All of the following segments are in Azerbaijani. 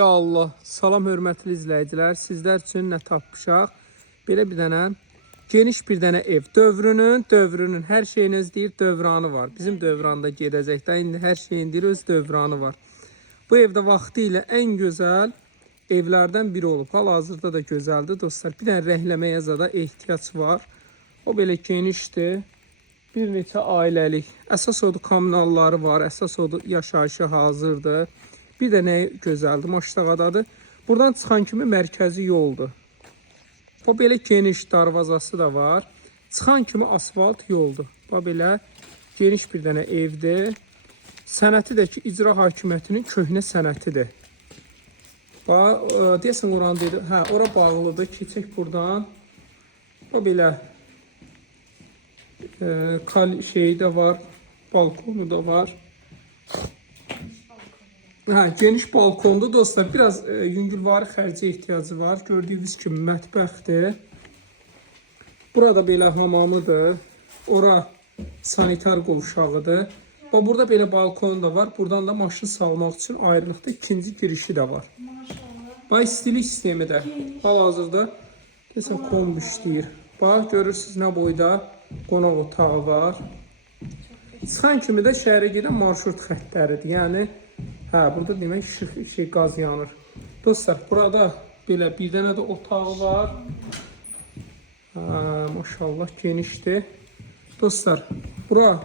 Ya Allah, salam hörmətli izləyicilər. Sizlər üçün nə tapmışaq? Belə bir dənə geniş bir dənə ev. Dövrünün hər şeyiniz deyir, dövranı var. Bizim dövranda gedəcək də indi hər şeyin deyir öz dövranı var. Bu evdə vaxtı ilə ən gözəl evlərdən biri olub. Hal-hazırda da gözəldir dostlar. Bir dənə rəhləməyə zada ehtiyac var. O belə genişdir. Bir neçə ailəlik. Əsas odur kommunalları var. Əsas odur yaşayışı hazırdır. Bir də nə gözəldir, Maştağadadır. Buradan çıxan kimi mərkəzi yoldur. O belə geniş darvazası da var. Çıxan kimi asfalt yoldur. O belə geniş bir dənə evdir. Sənəti də ki, icra hakimiyyətinin köhnə sənətidir. Deyəsən oranı dedi. Hə, ora bağlıdır. Keçək buradan. O belə şeyi də var. Balkonu da var. Geniş balkondu dostlar. Biraz yüngülvari xərcə ehtiyacı var. Gördüyünüz kimi mətbəxdir. Burada belə hamamıdır. Ora sanitar qovşağıdır. Burada belə balkon da var. Buradan da maşın salmaq üçün ayrılıqda ikinci girişi də var. İstilik sistemi də hal-hazırda desən kombi işləyir. Görürsünüz nə boyda qonaq otağı var. Çıxan kimi də şəhərə gedən marşrut xəttləridir. Yəni burada demək işıq, qaz yanır. Dostlar, burada belə bir dənə də otağı var. Maşallah genişdir. Dostlar, bura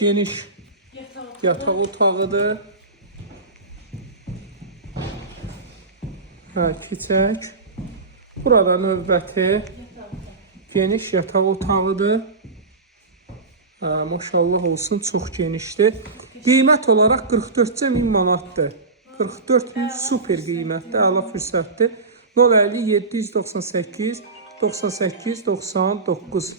geniş yataq otağıdır. Keçək. Burada növbəti geniş yataq otağıdır. Maşallah olsun, çox genişdir. Qiymət olaraq 44.000 manatdır. 44.000 super qiymətdir, əla fürsətdir. 050 798 98 99.